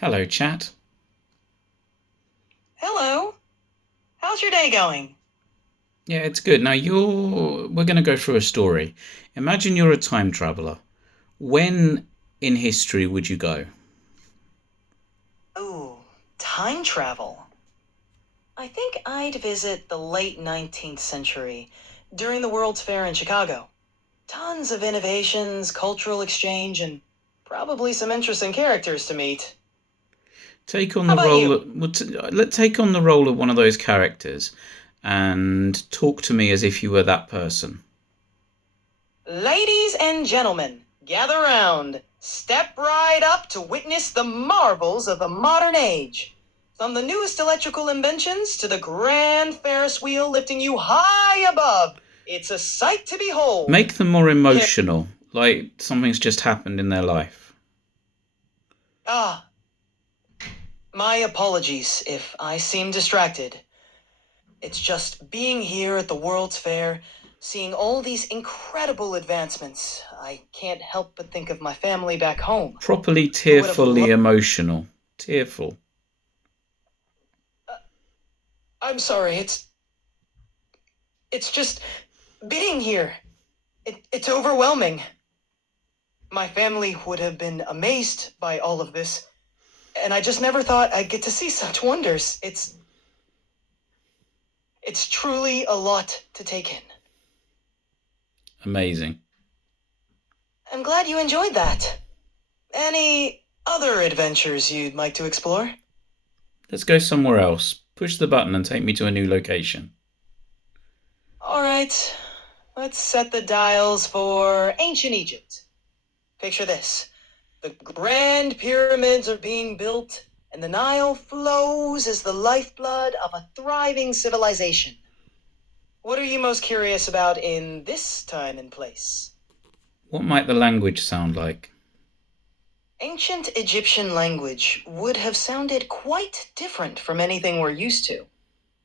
Hello, chat. Hello. How's your day going? Yeah, it's good. Now we're going to go through a story. Imagine you're a time traveler. When in history would you go? Ooh, time travel. I think I'd visit the late 19th century during the World's Fair in Chicago. Tons of innovations, cultural exchange, and probably some interesting characters to meet. Take on How the about role. you? Let's take on the role of one of those characters, and talk to me as if you were that person. Ladies and gentlemen, gather round. Step right up to witness the marvels of the modern age. From the newest electrical inventions to the grand Ferris wheel lifting you high above, it's a sight to behold. Make them more Care- emotional, like something's just happened in their life. ah, my apologies if I seem distracted. It's just being here at the World's Fair, seeing all these incredible advancements. I can't help but think of my family back home, Properly who would have tearfully loved. emotional. Tearful. I'm sorry, it's just being here. It's overwhelming. My family would have been amazed by all of this, and I just never thought I'd get to see such wonders. It's truly a lot to take in. Amazing. I'm glad you enjoyed that. Any other adventures you'd like to explore? Let's go somewhere else. Push the button and take me to a new location. All right, let's set the dials for ancient Egypt. Picture this. The grand pyramids are being built, and the Nile flows as the lifeblood of a thriving civilization. What are you most curious about in this time and place? What might the language sound like? Ancient Egyptian language would have sounded quite different from anything we're used to.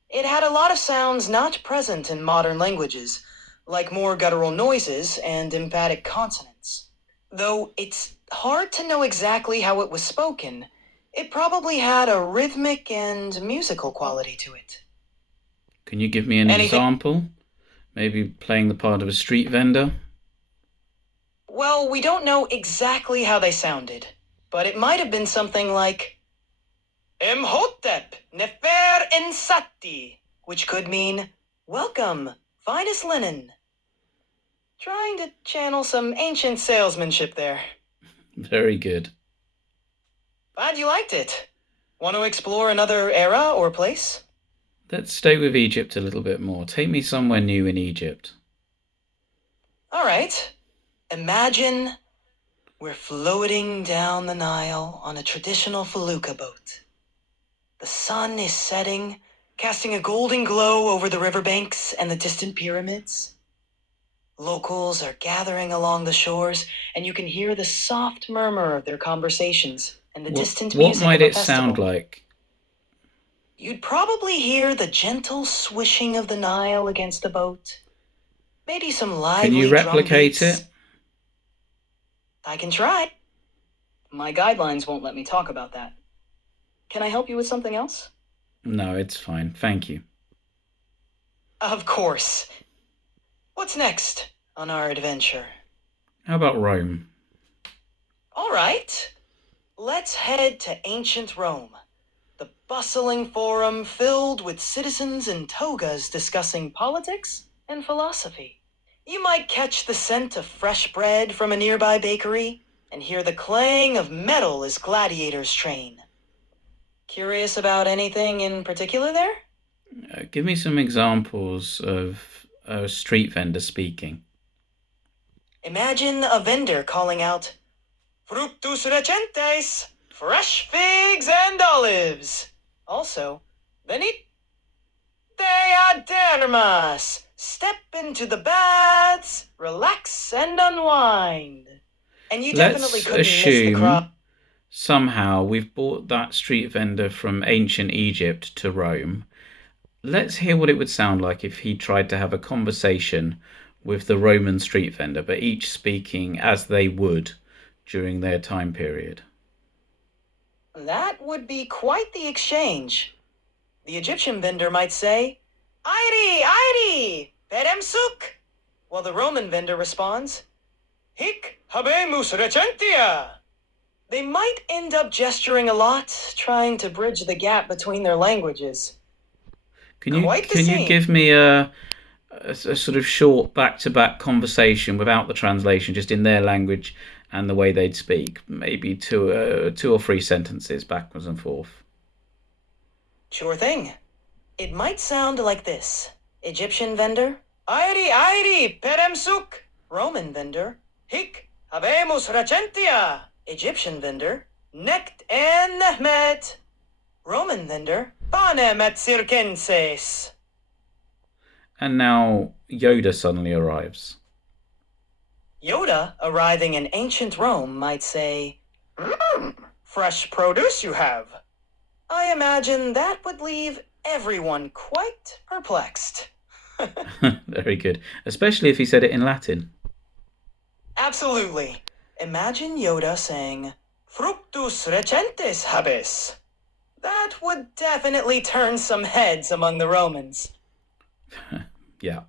It had a lot of sounds not present in modern languages, like more guttural noises and emphatic consonants. Though it's hard to know exactly how it was spoken, it probably had a rhythmic and musical quality to it. Can you give me an Anything? example? Maybe playing the part of a street vendor? Well, we don't know exactly how they sounded, but it might have been something like Imhotep Nefer Ensati, which could mean welcome, finest linen. Trying to channel some ancient salesmanship there. Very good. Glad you liked it. Want to explore another era or place? Let's stay with Egypt a little bit more. Take me somewhere new in Egypt. All right. Imagine we're floating down the Nile on a traditional felucca boat. The sun is setting, casting a golden glow over the riverbanks and the distant pyramids. Locals are gathering along the shores, and you can hear the soft murmur of their conversations and the distant What music might of a it sound festival. like? You'd probably hear the gentle swishing of the Nile against the boat, maybe some Can you lively drum replicate it? beats. I can try. My guidelines won't let me talk about that. Can I help you with something else? No, it's fine. Thank you. Of course. What's next on our adventure? How about Rome? All right. Let's head to ancient Rome. The bustling forum filled with citizens in togas discussing politics and philosophy. You might catch the scent of fresh bread from a nearby bakery and hear the clang of metal as gladiators train. Curious about anything in particular there? Give me some examples of a street vendor speaking. Imagine a vendor calling out, Fructus recentes, fresh figs and olives. Also, venite a dermas. Step into the baths, relax and unwind. And you definitely Let's couldn't miss the crowd. assume somehow we've brought that street vendor from ancient Egypt to Rome. Let's hear what it would sound like if he tried to have a conversation with the Roman street vendor, but each speaking as they would during their time period. That would be quite the exchange. The Egyptian vendor might say, Airi, Airi, peremsuk, while the Roman vendor responds, Hic habemus recentia. They might end up gesturing a lot, trying to bridge the gap between their languages. Can you Quite the can you scene. give me a sort of short back-to-back conversation without the translation, just in their language and the way they'd speak? Maybe two or three sentences backwards and forth. Sure thing. It might sound like this. Egyptian vendor, Airi, Airi, peremsuk. Roman vendor, Hic habemus recentia. Egyptian vendor, Nect en Nehmet. Roman vendor, Panem et circenses. And now Yoda suddenly arrives. Yoda, arriving in ancient Rome, might say, fresh produce you have. I imagine that would leave everyone quite perplexed. Very good, especially if he said it in Latin. Absolutely. Imagine Yoda saying, Fructus recentes habes. That would definitely turn some heads among the Romans. Yeah.